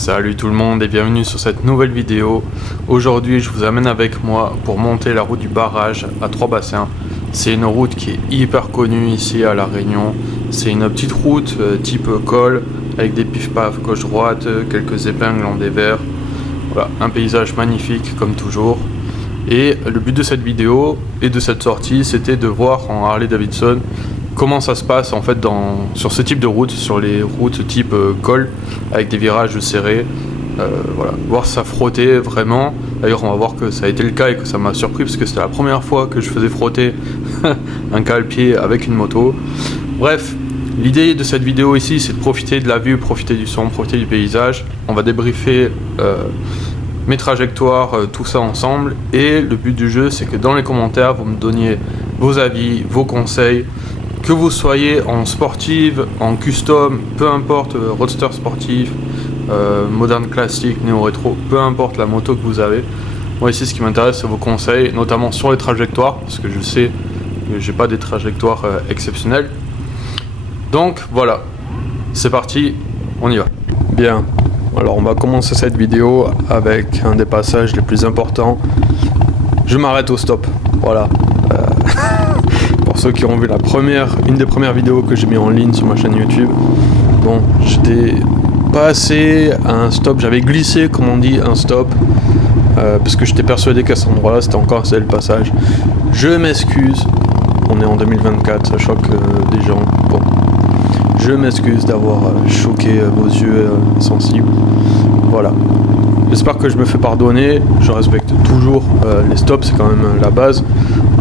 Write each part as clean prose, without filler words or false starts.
Salut tout le monde et bienvenue sur cette nouvelle vidéo. Aujourd'hui je vous amène avec moi pour monter la route du barrage à Trois-Bassins. C'est une route qui est hyper connue ici à La Réunion. C'est une petite route type col avec des pif-paf gauche-droite, quelques épingles en dévers. Voilà, un paysage magnifique comme toujours. Et le but de cette vidéo et de cette sortie, c'était de voir en Harley-Davidson comment ça se passe en fait sur ce type de route, sur les routes type col avec des virages serrés. Voilà, voir ça frotter vraiment. D'ailleurs on va voir que ça a été le cas et que ça m'a surpris parce que c'était la première fois que je faisais frotter un cale-pied avec une moto. Bref, l'idée de cette vidéo ici, c'est de profiter de la vue, profiter du son, profiter du paysage. On va débriefer mes trajectoires, tout ça ensemble. Et le but du jeu, c'est que dans les commentaires, vous me donniez vos avis, vos conseils. Que vous soyez en sportive, en custom, peu importe, roadster sportif, moderne classique, néo-rétro, peu importe la moto que vous avez. Moi ici ce qui m'intéresse c'est vos conseils, notamment sur les trajectoires, parce que je sais que j'ai pas des trajectoires exceptionnelles. Donc voilà, c'est parti, on y va. Bien, alors on va commencer cette vidéo avec un des passages les plus importants. Je m'arrête au stop, voilà. Pour ceux qui ont vu une des premières vidéos que j'ai mis en ligne sur ma chaîne YouTube, bon, j'étais passé à un stop, j'avais glissé comme on dit un stop, parce que j'étais persuadé qu'à cet endroit-là c'était encore le passage. Je m'excuse, on est en 2024, ça choque des gens. Bon, je m'excuse d'avoir choqué vos yeux sensibles. Voilà. J'espère que je me fais pardonner, je respecte toujours les stops, c'est quand même la base.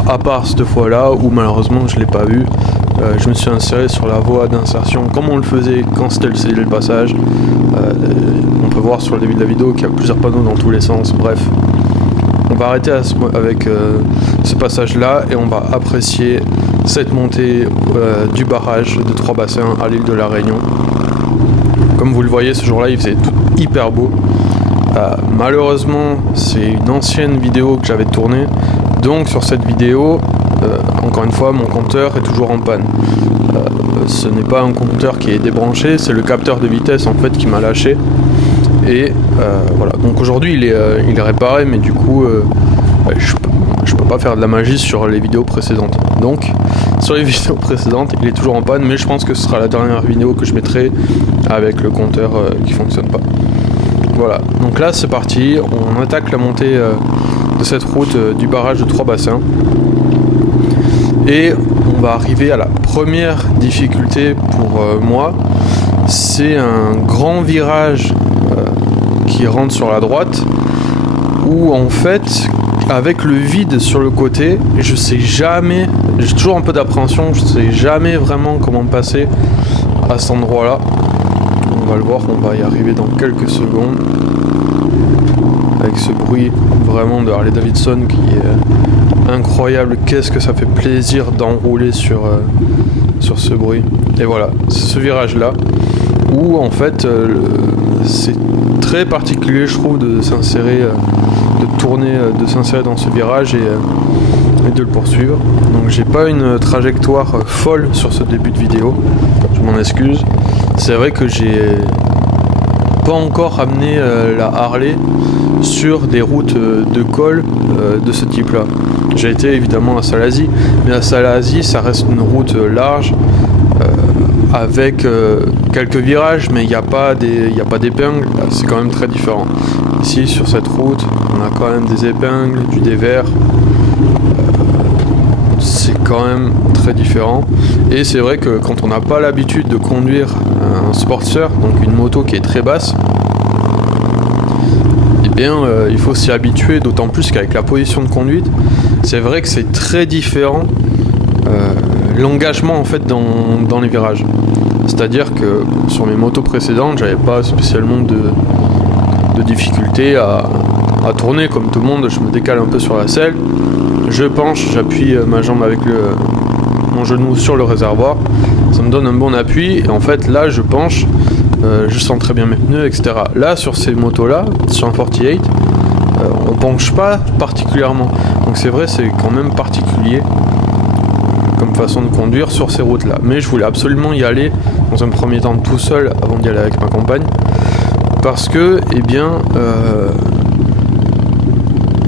À part cette fois-là où malheureusement je ne l'ai pas vu, je me suis inséré sur la voie d'insertion comme on le faisait quand c'était le passage. On peut voir sur le début de la vidéo qu'il y a plusieurs panneaux dans tous les sens, bref. On va arrêter avec ce passage-là et on va apprécier cette montée du barrage de Trois-Bassins à l'île de La Réunion. Comme vous le voyez, ce jour-là il faisait tout hyper beau. Malheureusement c'est une ancienne vidéo que j'avais tournée, donc sur cette vidéo encore une fois mon compteur est toujours en panne. Ce n'est pas un compteur qui est débranché, c'est le capteur de vitesse en fait qui m'a lâché et voilà, donc aujourd'hui il est réparé, mais du coup je peux pas faire de la magie sur les vidéos précédentes. Donc sur les vidéos précédentes il est toujours en panne, mais je pense que ce sera la dernière vidéo que je mettrai avec le compteur qui fonctionne pas. Voilà, donc là c'est parti, on attaque la montée de cette route du barrage de Trois-Bassins. Et on va arriver à la première difficulté pour moi. C'est un grand virage qui rentre sur la droite, où en fait, avec le vide sur le côté, je sais jamais, j'ai toujours un peu d'appréhension, je sais jamais vraiment comment passer à cet endroit-là. On va le voir, on va y arriver dans quelques secondes. Avec ce bruit vraiment de Harley-Davidson qui est incroyable. Qu'est-ce que ça fait plaisir d'enrouler sur ce bruit. Et voilà, c'est ce virage-là où en fait c'est très particulier je trouve de s'insérer, de tourner, de s'insérer dans ce virage et de le poursuivre. Donc j'ai pas une trajectoire folle sur ce début de vidéo, je m'en excuse. C'est vrai que j'ai pas encore amené la Harley sur des routes de col de ce type là. J'ai été évidemment à Salazie, mais à Salazie ça reste une route large avec quelques virages, mais il n'y a pas d'épingles, c'est quand même très différent. Ici sur cette route on a quand même des épingles, du dévers, c'est quand même très différent. Et c'est vrai que quand on n'a pas l'habitude de conduire un Sportster, donc une moto qui est très basse, eh bien il faut s'y habituer, d'autant plus qu'avec la position de conduite, c'est vrai que c'est très différent l'engagement en fait dans les virages. C'est-à-dire que sur mes motos précédentes, j'avais pas spécialement de difficulté à tourner comme tout le monde. Je me décale un peu sur la selle, je penche, j'appuie ma jambe avec mon genou sur le réservoir, ça me donne un bon appui et en fait là je penche, je sens très bien mes pneus, etc. Là sur ces motos là, sur un 48, on penche pas particulièrement, donc c'est vrai, c'est quand même particulier comme façon de conduire sur ces routes là. Mais je voulais absolument y aller dans un premier temps tout seul avant d'y aller avec ma compagne. parce que, eh bien,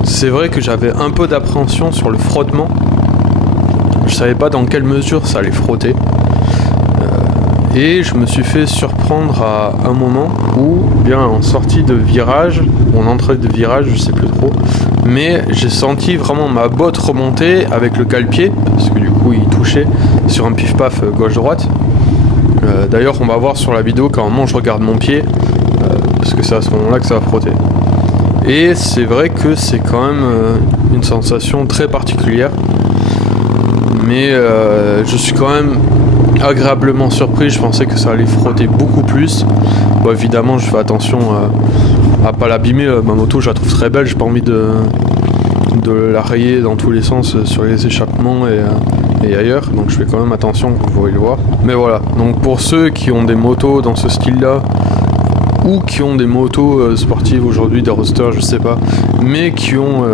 c'est vrai que j'avais un peu d'appréhension sur le frottement. Je savais pas dans quelle mesure ça allait frotter. Et je me suis fait surprendre à un moment où, bien en sortie de virage, ou en entrée de virage, je sais plus trop, mais j'ai senti vraiment ma botte remonter avec le cale-pied, parce que du coup il touchait sur un pif-paf gauche-droite. D'ailleurs on va voir sur la vidéo qu'à un moment je regarde mon pied, parce que c'est à ce moment-là que ça va frotter. Et c'est vrai que c'est quand même une sensation très particulière, mais je suis quand même agréablement surpris. Je pensais que ça allait frotter beaucoup plus. Bon, évidemment je fais attention à pas l'abîmer, ma moto je la trouve très belle, j'ai pas envie de la rayer dans tous les sens sur les échappements et ailleurs, donc je fais quand même attention, vous pourrez le voir. Mais voilà, donc pour ceux qui ont des motos dans ce style là ou qui ont des motos sportives aujourd'hui, des roadsters, je sais pas, mais qui ont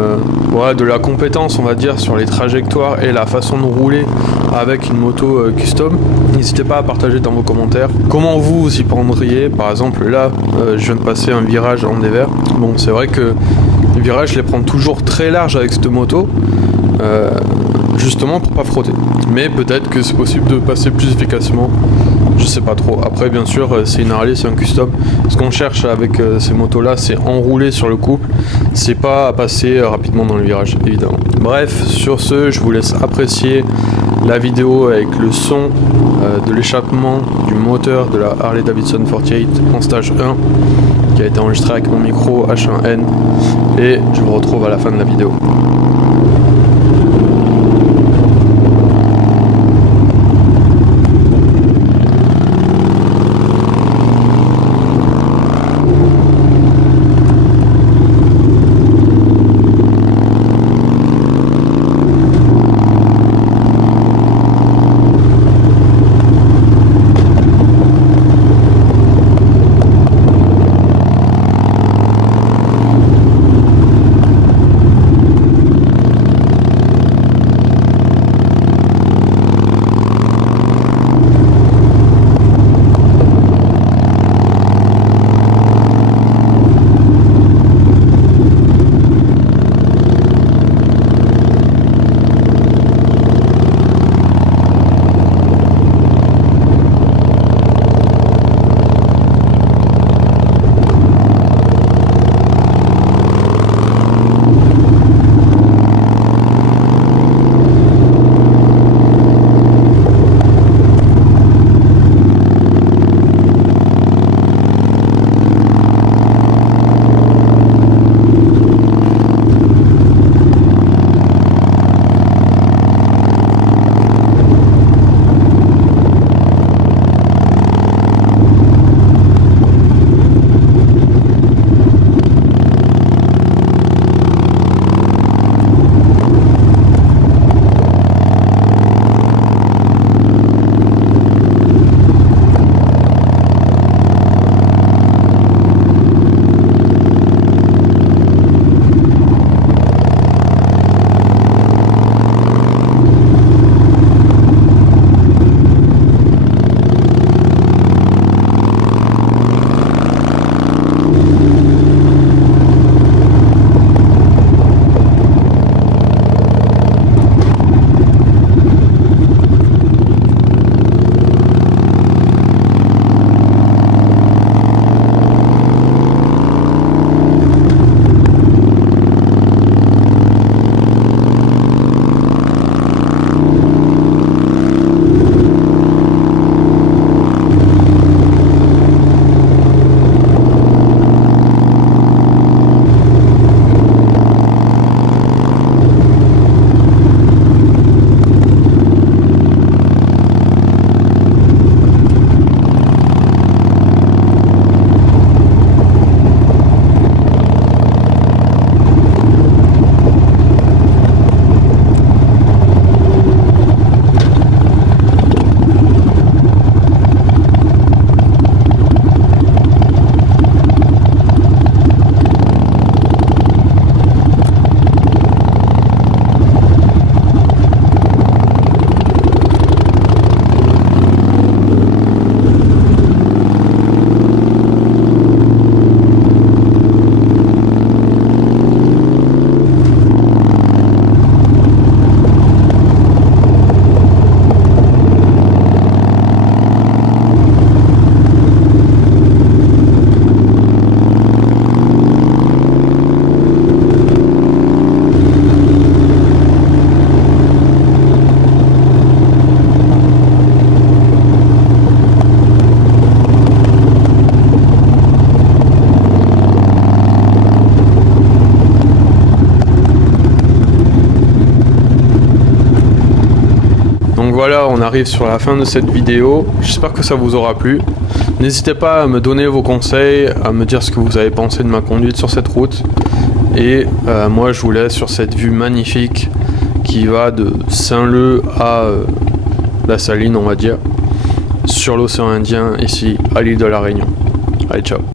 de la compétence on va dire sur les trajectoires et la façon de rouler avec une moto custom, n'hésitez pas à partager dans vos commentaires comment vous y prendriez. Par exemple là je viens de passer un virage en dévers. Bon, c'est vrai que les virages je les prends toujours très larges avec cette moto, justement pour pas frotter, mais peut-être que c'est possible de passer plus efficacement, je sais pas trop. Après bien sûr c'est une Harley, c'est un custom, ce qu'on cherche avec ces motos là c'est enrouler sur le couple, c'est pas à passer rapidement dans le virage évidemment. Bref, sur ce je vous laisse apprécier la vidéo avec le son de l'échappement du moteur de la Harley Davidson 48 en stage 1 qui a été enregistré avec mon micro H1N, et je vous retrouve à la fin de la vidéo. voilà, on arrive sur la fin de cette vidéo. J'espère que ça vous aura plu. N'hésitez pas à me donner vos conseils, à me dire ce que vous avez pensé de ma conduite sur cette route. Et moi je vous laisse sur cette vue magnifique qui va de Saint-Leu à la Saline, on va dire, sur l'océan Indien, ici à l'île de la Réunion. Allez, ciao.